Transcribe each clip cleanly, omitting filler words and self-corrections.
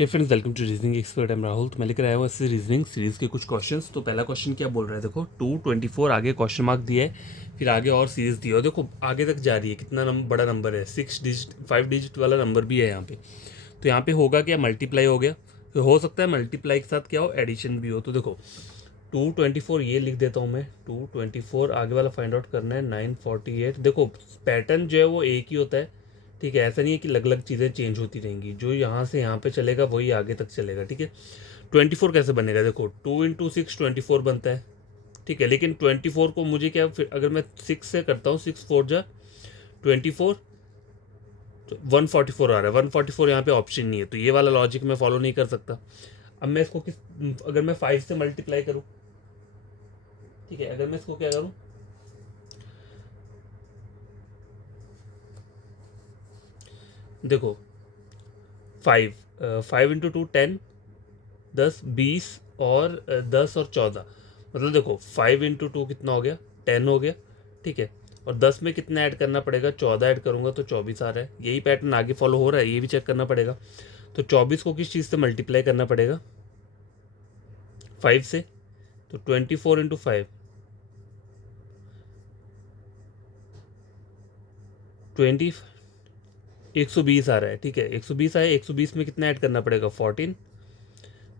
Hey friends, welcome to reasoning expert. I'm Rahul. तो मैं लेकर आया हूँ ऐसे रीजनिंग सीरीज़ के कुछ क्वेश्चंस। तो पहला क्वेश्चन क्या बोल रहा है, देखो 224 आगे क्वेश्चन मार्क दिया है, फिर आगे और सीरीज दी है और देखो आगे तक जा रही है। कितना बड़ा नंबर है, 6 डिजिट 5 डिजिट वाला नंबर भी है यहाँ पे। तो यहाँ पे होगा क्या, मल्टीप्लाई हो गया, फिर हो सकता है मल्टीप्लाई के साथ क्या हो, एडिशन भी हो। तो देखो 224 ये लिख देता हूँ मैं, 224 आगे वाला फाइंड आउट करना है 948। देखो पैटर्न जो है वो एक ही होता है, ठीक है। ऐसा नहीं है कि अलग अलग चीज़ें चेंज होती रहेंगी, जो यहाँ से यहाँ पे चलेगा वही आगे तक चलेगा, ठीक है। 24 कैसे बनेगा, देखो 2 × 6 24 बनता है, ठीक है। लेकिन 24 को मुझे क्या, फिर अगर मैं 6 से करता हूँ, 6 4 जा 24, तो 144 आ रहा है। 144 यहाँ पे ऑप्शन नहीं है, तो ये वाला लॉजिक मैं फॉलो नहीं कर सकता। अब मैं इसको अगर मैं 5 से मल्टीप्लाई करूँ, ठीक है, अगर मैं इसको क्या करूँ, देखो 5 × 2 10, 10 20 और 10 और 14, मतलब देखो 5 × 2 कितना हो गया, 10 हो गया, ठीक है। और 10 में कितना ऐड करना पड़ेगा, 14 ऐड करूँगा तो 24 आ रहा है। यही पैटर्न आगे फॉलो हो रहा है, ये भी चेक करना पड़ेगा। तो 24 को किस चीज़ से मल्टीप्लाई करना पड़ेगा, 5 से। तो 24 × 5 20 120 आ रहा है, ठीक है। 120 आया, 120 में कितना ऐड करना पड़ेगा, 14।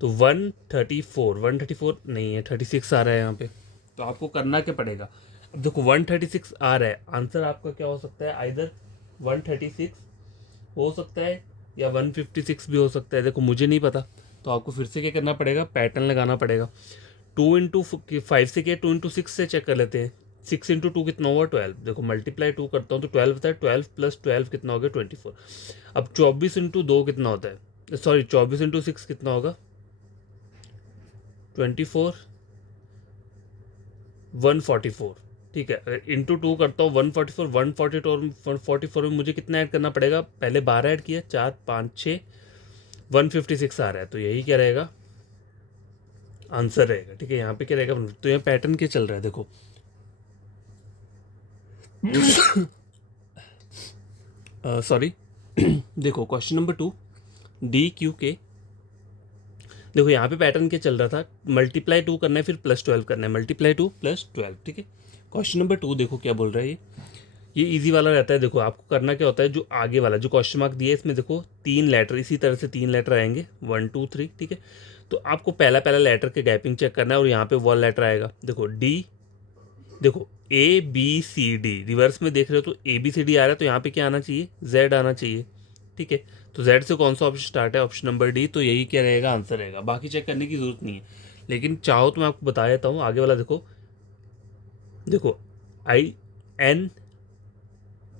तो 134 नहीं है, 36 आ रहा है यहाँ पे। तो आपको करना क्या पड़ेगा, अब देखो 136 आ रहा है, आंसर आपका क्या हो सकता है, आइदर 136 हो सकता है या 156 भी हो सकता है, देखो मुझे नहीं पता। तो आपको फिर से क्या करना पड़ेगा, पैटर्न लगाना पड़ेगा। 2 × 5 से क्या, 2 × 6 से चेक कर लेते हैं। 6 × 2 कितना हुआ, 12। देखो मल्टीप्लाई 2 करता हूँ तो 12 होता है, 12 + 12 कितना हो गया, 24। अब 24 × 2 कितना होता है, सॉरी 24 × 6 कितना होगा, 24 144, ठीक है। अगर इंटू 2 करता हूँ 144, 144 में मुझे कितना ऐड करना पड़ेगा, पहले 12 ऐड किया, 4 5 6 156 आ रहा है। तो यही क्या रहेगा, आंसर रहेगा, ठीक है। यहाँ पे क्या रहेगा, तो यहाँ पैटर्न क्या चल रहा है, देखो सॉरी देखो क्वेश्चन नंबर 2 DQ के, देखो यहाँ पे पैटर्न क्या चल रहा था, मल्टीप्लाई 2 करना है फिर +12 करना है, मल्टीप्लाई 2 + 12, ठीक है। क्वेश्चन नंबर 2 देखो क्या बोल रहा है ये इजी वाला रहता है। देखो आपको करना क्या होता है, जो आगे वाला जो क्वेश्चन मार्क दिया है इसमें देखो 3 लेटर, इसी तरह से 3 लेटर आएंगे, 1 2 3, ठीक है। तो आपको पहला पहला लेटर के गैपिंग चेक करना है और यहाँ पे वो लेटर आएगा, देखो डी, देखो ABCD रिवर्स में देख रहे हो तो ABCD आ रहा है, तो यहाँ पे क्या आना चाहिए, Z आना चाहिए, ठीक है। तो Z से कौन सा ऑप्शन स्टार्ट है, ऑप्शन नंबर डी। तो यही क्या रहेगा, आंसर रहेगा। बाकी चेक करने की जरूरत नहीं है, लेकिन चाहो तो मैं आपको बता देता हूँ आगे वाला। देखो देखो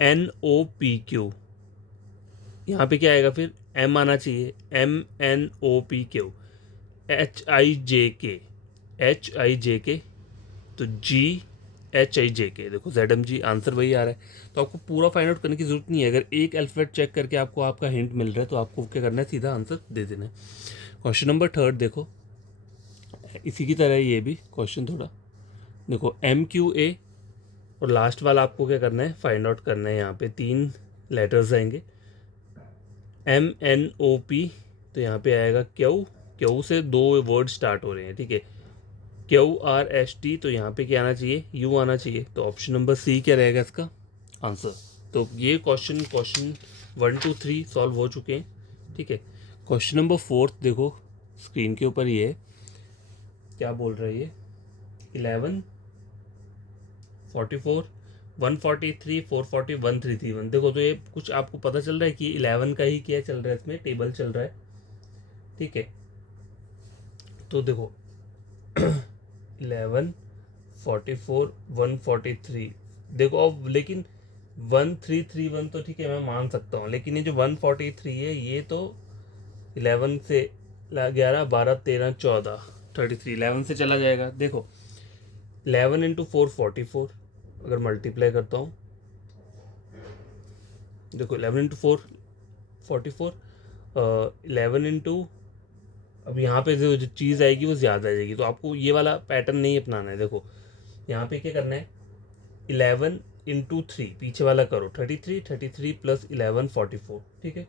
INNOPQ, यहाँ पे क्या आएगा, फिर M आना चाहिए, MNOPQ, HIJK, तो GHIJK, देखो ZMG, आंसर वही आ रहा है। तो आपको पूरा फाइंड आउट करने की जरूरत नहीं है, अगर एक अल्फाबेट चेक करके आपको आपका हिंट मिल रहा है तो आपको क्या करना है, सीधा आंसर दे देना है। क्वेश्चन नंबर 3 देखो, इसी की तरह ये भी क्वेश्चन थोड़ा, देखो MQA, और लास्ट वाला आपको क्या करना है, फाइंड आउट करना है। यहाँ पे 3 लेटर्स आएंगे, MNOP, तो यहाँ पे आएगा क्यू से 2 वर्ड स्टार्ट हो रहे हैं, ठीक है। QRST, तो यहाँ पे क्या आना चाहिए, U आना चाहिए। तो ऑप्शन नंबर C क्या रहेगा इसका आंसर। तो ये क्वेश्चन 1 2 3 सॉल्व हो चुके हैं, ठीक है। क्वेश्चन नंबर 4 देखो स्क्रीन के ऊपर ये है, क्या बोल रहा है ये, 11 44 143 440 1331। देखो तो ये कुछ आपको पता चल रहा है कि 11 का ही क्या चल रहा है, इसमें टेबल चल रहा है, ठीक है। तो देखो 11 44 143, देखो अब लेकिन 1331 तो ठीक है मैं मान सकता हूँ, लेकिन ये जो 143 है ये तो 11 से 11 12 13 14 33 11 से चला जाएगा। देखो 11 × 4 44, अगर मल्टीप्लाई करता हूँ, देखो 11 × 4 44, 11 इंटू, अब यहाँ पे जो चीज़ आएगी वो ज़्यादा आ जाएगी, तो आपको ये वाला पैटर्न नहीं अपनाना है। देखो यहाँ पे क्या करना है, 11 × 3 पीछे वाला करो, 33 33 + 11 44, ठीक है।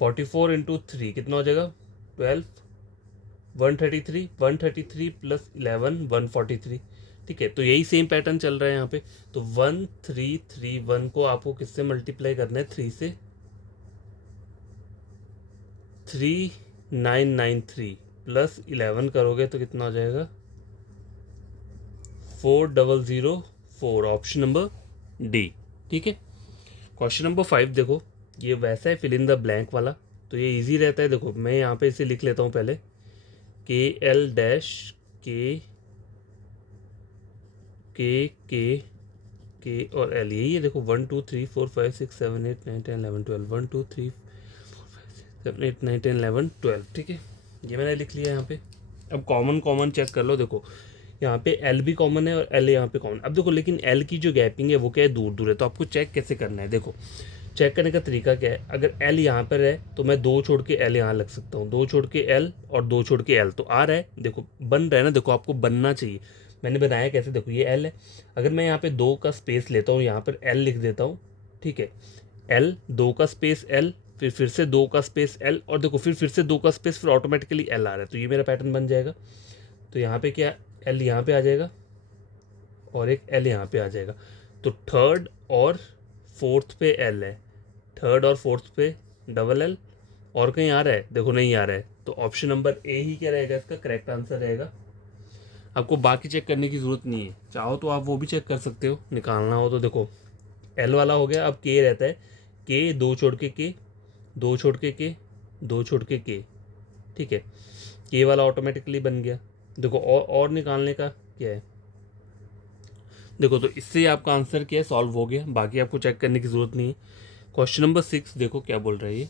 44 इंटू 3 कितना हो जाएगा 12, 133, 133 प्लस 11 143। ठीक है, तो यही सेम पैटर्न चल रहा है यहाँ पे। तो 1331 को आपको किससे मल्टीप्लाई करना है 3 से, 3993 प्लस 11 करोगे तो कितना हो जाएगा 4004, ऑप्शन नंबर डी। ठीक है, क्वेश्चन नंबर 5 देखो, ये वैसा है फिल इन द ब्लैंक वाला, तो ये इजी रहता है। देखो मैं यहाँ पे इसे लिख लेता हूँ पहले, के एल डैश के के के के और एल, यही है। देखो 1 2 3 4 5 6 7 8 9 10 11 12, 1 2 3 7 8 9 10 11 12। ठीक है, ये मैंने लिख लिया यहाँ पे। अब कॉमन कॉमन चेक कर लो। देखो यहाँ पे एल भी कॉमन है और एल यहाँ पे कॉमन। अब देखो लेकिन एल की जो गैपिंग है वो क्या है, दूर दूर है, तो आपको चेक कैसे करना है। देखो चेक करने का तरीका क्या है, अगर एल यहाँ पर है तो मैं 2 छोड़ के एल यहाँ लग सकता हूँ, 2 छोड़ के एल और 2 छोड़ के एल, तो आ रहा है। देखो बन रहा है ना, देखो आपको बनना चाहिए। मैंने बनाया कैसे, देखो ये एल है, अगर मैं यहाँ पे 2 का स्पेस लेता हूँ, यहाँ पर एल लिख देता हूँ। ठीक है, एल 2 का स्पेस एल, फिर से 2 का स्पेस एल, और देखो फिर से 2 का स्पेस, फिर ऑटोमेटिकली एल आ रहा है, तो ये मेरा पैटर्न बन जाएगा। तो यहाँ पे क्या, एल यहाँ पे आ जाएगा और एक एल यहाँ पे आ जाएगा। तो थर्ड और फोर्थ पे एल है, थर्ड और फोर्थ पे डबल एल, और कहीं आ रहा है, देखो नहीं आ रहा है, तो ऑप्शन नंबर ए ही क्या रहेगा, इसका करेक्ट आंसर रहेगा। आपको बाकी चेक करने की ज़रूरत नहीं है, चाहो तो आप वो भी चेक कर सकते हो, निकालना हो तो। देखो एल वाला हो गया, अब के रहता है, के 2 छोड़ के 2 छोड़ के 2 छोड़ के। ठीक है, के वाला ऑटोमेटिकली बन गया। देखो और निकालने का क्या है, देखो तो इससे आपका आंसर क्या है, सॉल्व हो गया, बाकी आपको चेक करने की ज़रूरत नहीं है। क्वेश्चन नंबर 6 देखो क्या बोल रहा है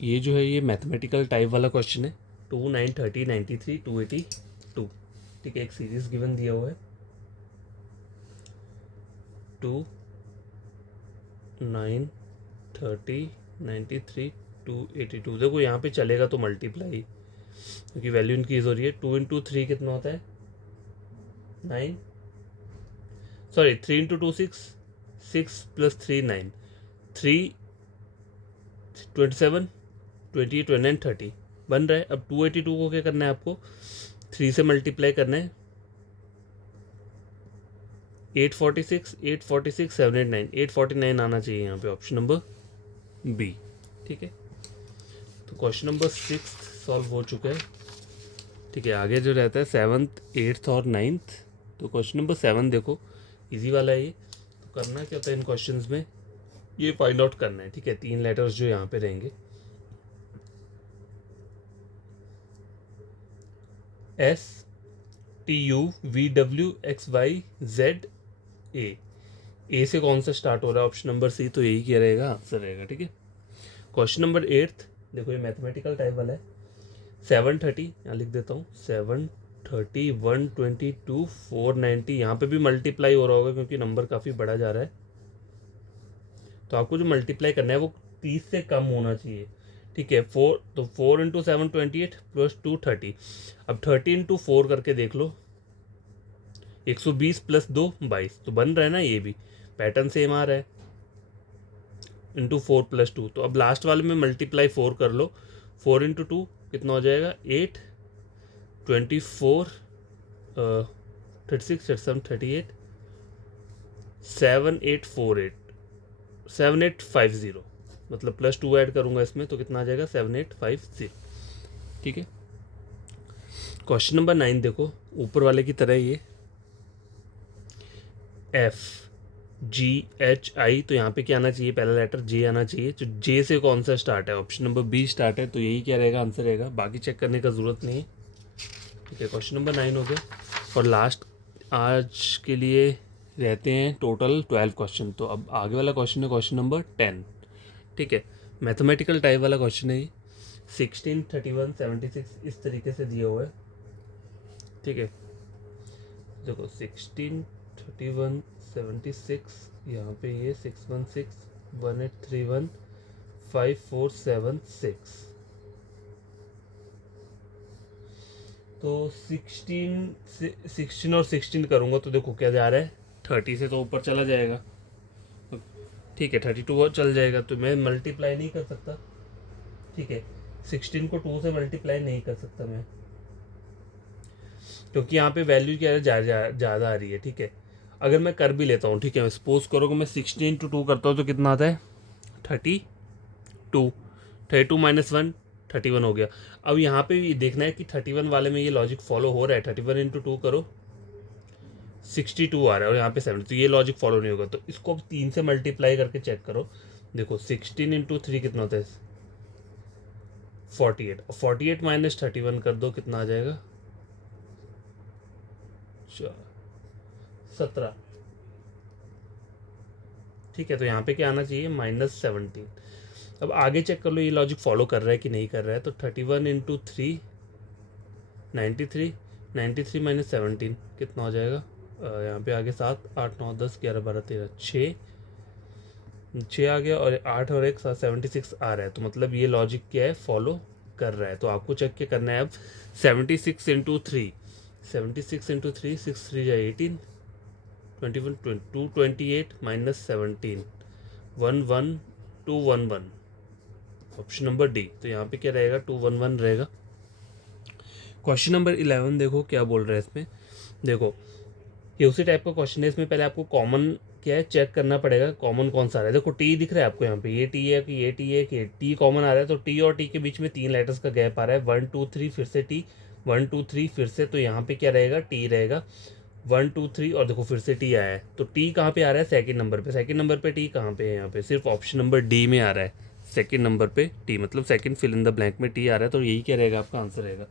ये जो है ये मैथमेटिकल टाइप वाला क्वेश्चन है। 2 9 30 93 282। ठीक है, एक सीरीज गिवन दिया हुआ है 2 9 30 93 282। देखो यहाँ पे चलेगा तो मल्टीप्लाई, क्योंकि वैल्यू इनक्रीज हो रही है। 2 इंटू 3 कितना होता है 9, सॉरी 3 इंटू 2 6, 6 प्लस 3 9, 3 27 28 29 30 बन रहा है। अब 282 को क्या करना है आपको, 3 से मल्टीप्लाई करना है, 846 846 789, 849 आना चाहिए यहाँ पे, ऑप्शन नंबर बी। ठीक है, तो क्वेश्चन नंबर 6 सॉल्व हो चुका है। ठीक है, आगे जो रहता है 7th 8th और 9th। तो क्वेश्चन नंबर 7 देखो इजी वाला है ये। तो करना क्या होता है इन क्वेश्चंस में, ये फाइंड आउट करना है। ठीक है, 3 लेटर्स जो यहाँ पे रहेंगे, S T U V W X Y Z A से कौन सा स्टार्ट हो रहा है, ऑप्शन नंबर सी, तो यही क्या रहेगा आंसर रहेगा। ठीक है, क्वेश्चन नंबर 8 देखो ये मैथमेटिकल टाइप वाला है। 730 यहाँ लिख देता हूँ, 730 122 490, यहाँ पे भी मल्टीप्लाई हो रहा होगा क्योंकि नंबर काफ़ी बड़ा जा रहा है, तो आपको जो मल्टीप्लाई करना है वो 30 से कम होना चाहिए। ठीक है, 4, तो 4 इंटू 7 28 प्लस 2 30। अब 30 इंटू 4 करके देख लो, 120 प्लस 2 22, तो बन रहा है ना, ये भी पैटर्न सेम आ रहा है। इंटू 4 प्लस 2, तो अब लास्ट वाले में मल्टीप्लाई 4 कर लो, 4 इंटू 2 कितना हो जाएगा 8, 24 36 37 38 7848 7850, मतलब प्लस 2 ऐड करूंगा इसमें तो कितना आ जाएगा 7850। ठीक है, क्वेश्चन नंबर 9 देखो ऊपर वाले की तरह ये एफ जी एच आई, तो यहाँ पे क्या आना चाहिए, पहला लेटर जे आना चाहिए। तो जे से कौन सा स्टार्ट है, ऑप्शन नंबर बी स्टार्ट है, तो यही क्या रहेगा आंसर रहेगा, बाकी चेक करने का ज़रूरत नहीं है। ठीक है, क्वेश्चन नंबर 9 हो गया, और लास्ट आज के लिए रहते हैं टोटल 12 क्वेश्चन। तो अब आगे वाला क्वेश्चन है क्वेश्चन नंबर 10। ठीक है, मैथमेटिकल टाइप वाला क्वेश्चन है ये, 16 31 76 इस तरीके से दिया हुआ है। ठीक है, देखो 16 31 76, यहाँ पे ये 616 1831 5476, तो 16 और 16 करूँगा तो देखो क्या जा रहा है 30 से तो ऊपर चला जाएगा। ठीक ठीक है 32 चल जाएगा, तो मैं मल्टीप्लाई नहीं कर सकता, ठीक है 16 को 2 से मल्टीप्लाई नहीं कर सकता मैं, क्योंकि यहाँ पे वैल्यू क्या है ज़्यादा आ रही है, ठीक है। अगर मैं कर भी लेता हूँ, ठीक है, सपोज करो कि मैं 16 × 2 करता हूँ तो कितना आता है 32, 32 - 1 31 हो गया। अब यहाँ पे भी देखना है कि 31 वाले में ये लॉजिक फॉलो हो रहा है, 31 × 2 करो 62 आ रहा है और यहाँ पे 70, तो ये लॉजिक फॉलो नहीं होगा। तो इसको अब 3 से मल्टीप्लाई करके चेक करो, देखो 16 × 3 कितना होता है 48, 48 - 31 कर दो कितना आ जाएगा 17, ठीक है। तो यहाँ पे क्या आना चाहिए -17। अब आगे चेक कर लो ये लॉजिक फॉलो कर रहा है कि नहीं कर रहा है। तो 31 × 3 93, 93 - 17 कितना हो जाएगा, यहाँ पे आगे 7 8 9 10 11 12 13 6 आ गया, और 8 और 1 7 76 आ रहा है। तो मतलब ये लॉजिक क्या है फॉलो कर रहा है। तो आपको चेक क्या करना है अब 76 × 3, 76 × 3 6 3 जा 18, 21 228 - 17 11 211, ऑप्शन नंबर डी। तो यहाँ पे क्या रहेगा 211 रहेगा। क्वेश्चन नंबर 11 देखो क्या बोल रहा है इसमें, देखो ये उसी टाइप का क्वेश्चन है। इसमें पहले आपको कॉमन क्या है चेक करना पड़ेगा, कॉमन कौन सा आ रहा है। देखो टी दिख रहा है आपको यहाँ पे, ये टी है कि ये टी है कि टी कॉमन आ रहा है। तो टी और टी के बीच में 3 लेटर्स का गैप आ रहा है, 1 2 3 फिर से टी, 1 2 3 फिर से। तो यहाँ पे क्या रहेगा टी रहेगा 1 2 3 और देखो फिर से टी आया है। तो टी कहाँ पे आ रहा है सेकंड नंबर पे, सेकंड नंबर पे टी कहाँ पे है, यहाँ पे सिर्फ ऑप्शन नंबर डी में आ रहा है सेकंड नंबर पे टी, मतलब second fill in the blank में टी आ रहा है। तो यही क्या रहेगा आपका आंसर रहेगा।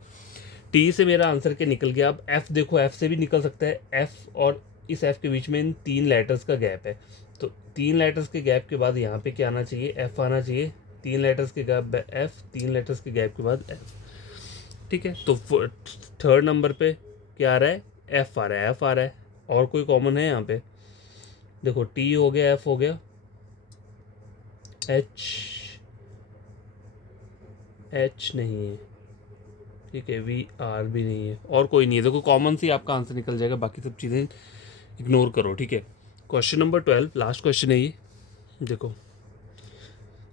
टी से मेरा आंसर क्या निकल गया। अब एफ देखो, एफ से भी निकल सकता है, एफ और इस एफ के बीच में इन 3 लेटर्स का गैप है। तो 3 लेटर्स के गैप के बाद यहाँ पे क्या आना चाहिए एफ आना चाहिए, 3 लेटर्स के गैप एफ, 3 लेटर्स के गैप के बाद एफ, ठीक है। तो थर्ड नंबर पे क्या आ रहा है एफ आ रहा है, एफ आ रहा है। और कोई कॉमन है यहाँ पे, देखो टी हो गया, एफ हो गया, एच, एच नहीं है, ठीक है, वी आर भी नहीं है, और कोई नहीं है। देखो कॉमन से आपका आंसर निकल जाएगा, बाकी सब चीज़ें इग्नोर करो, ठीक है। क्वेश्चन नंबर 12 लास्ट क्वेश्चन है ये, देखो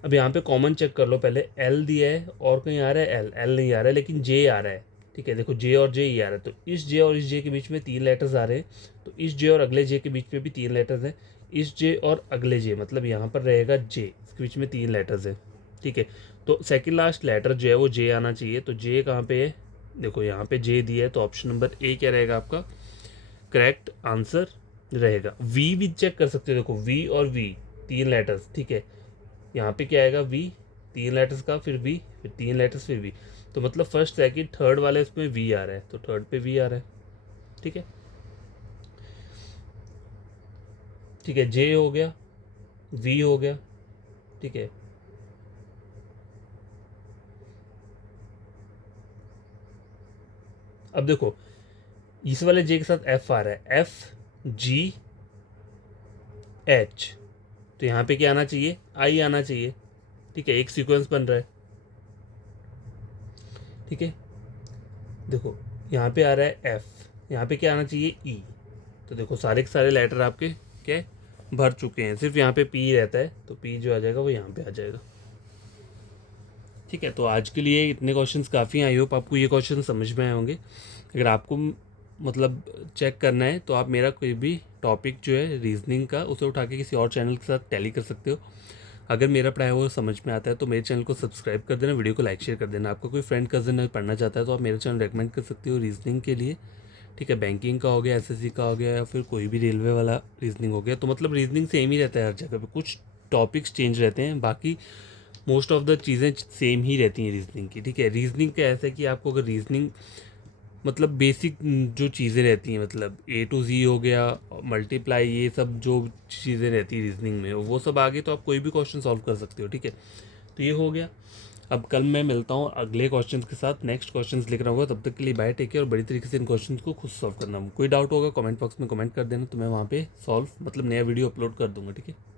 अब यहाँ पे कॉमन चेक कर लो पहले। एल दिया है और कहीं आ रहा है एल, एल नहीं आ रहा है, लेकिन जे आ रहा है, ठीक है। देखो जे और जे ही आ रहा है। तो इस जे और इस जे के बीच में 3 लेटर्स आ रहे हैं, तो इस जे और अगले जे के बीच में भी 3 लेटर्स हैं। इस जे और अगले जे मतलब यहाँ पर रहेगा जे, इसके बीच में 3 लेटर्स हैं, ठीक है। तो सेकेंड लास्ट लेटर जो है वो जे आना चाहिए। तो जे कहाँ पे है, देखो यहाँ पे जे दिया है। तो ऑप्शन नंबर ए क्या रहेगा आपका करेक्ट आंसर रहेगा। वी भी चेक कर सकते हो, देखो वी और वी 3 लेटर्स, ठीक है। यहाँ पे क्या आएगा वी 3 लेटर्स का, फिर वी, फिर 3 लेटर्स, फिर वी। तो मतलब फर्स्ट सेकंड थर्ड वाले इसमें वी आ रहा है, तो थर्ड पे वी आ रहा है, ठीक है। ठीक है जे हो गया, वी हो गया, ठीक है। अब देखो इस वाले जे के साथ एफ आ रहा है, एफ जी एच, तो यहाँ पे क्या आना चाहिए आई आना चाहिए, ठीक है। एक सीक्वेंस बन रहा है, ठीक है। देखो यहाँ पे आ रहा है एफ, यहाँ पे क्या आना चाहिए ई। तो देखो सारे के सारे लेटर आपके क्या भर चुके हैं, सिर्फ यहाँ पे पी रहता है। तो पी जो आ जाएगा वो यहाँ पे आ जाएगा, ठीक है। तो आज के लिए इतने क्वेश्चंस काफ़ी हैं। आई होप आपको ये क्वेश्चन समझ में आए होंगे। अगर आपको मतलब चेक करना है तो आप मेरा कोई भी टॉपिक जो है रीजनिंग का उसे उठा के किसी और चैनल के साथ टैली कर सकते हो। अगर मेरा पढ़ाया हुआ समझ में आता है तो मेरे चैनल को सब्सक्राइब कर देना, वीडियो को लाइक शेयर कर देना। आपका कोई फ्रेंड कज़न पढ़ना चाहता है तो आप मेरा चैनल रेकमेंड कर सकते हो रीजनिंग के लिए, ठीक है। बैंकिंग का हो गया, एसएससी का हो गया, या फिर कोई भी रेलवे वाला रीजनिंग हो गया। तो मतलब रीजनिंग सेम ही रहता है हर जगह पे, कुछ टॉपिक्स चेंज रहते हैं, बाकी मोस्ट ऑफ द चीज़ें सेम ही रहती हैं रीजनिंग की, ठीक है। रीजनिंग का ऐसा है कि आपको अगर रीजनिंग मतलब बेसिक जो चीज़ें रहती हैं, मतलब ए टू जी हो गया, मल्टीप्लाई, ये सब जो चीज़ें रहती है रीजनिंग में वो सब आगे तो आप कोई भी क्वेश्चन सॉल्व कर सकते हो, ठीक है। तो ये हो गया। अब कल मैं मिलता हूँ अगले क्वेश्चंस के साथ, नेक्स्ट क्वेश्चंस लिख रहा हूँ। तब तक के लिए बाय, टेक केयर, और बड़ी तरीके से इन क्वेश्चंस को खुद सॉल्व करना। कोई डाउट होगा कमेंट बॉक्स में कमेंट कर देना, तो मैं वहाँ पे सॉल्व मतलब नया वीडियो अपलोड कर दूँगा, ठीक है।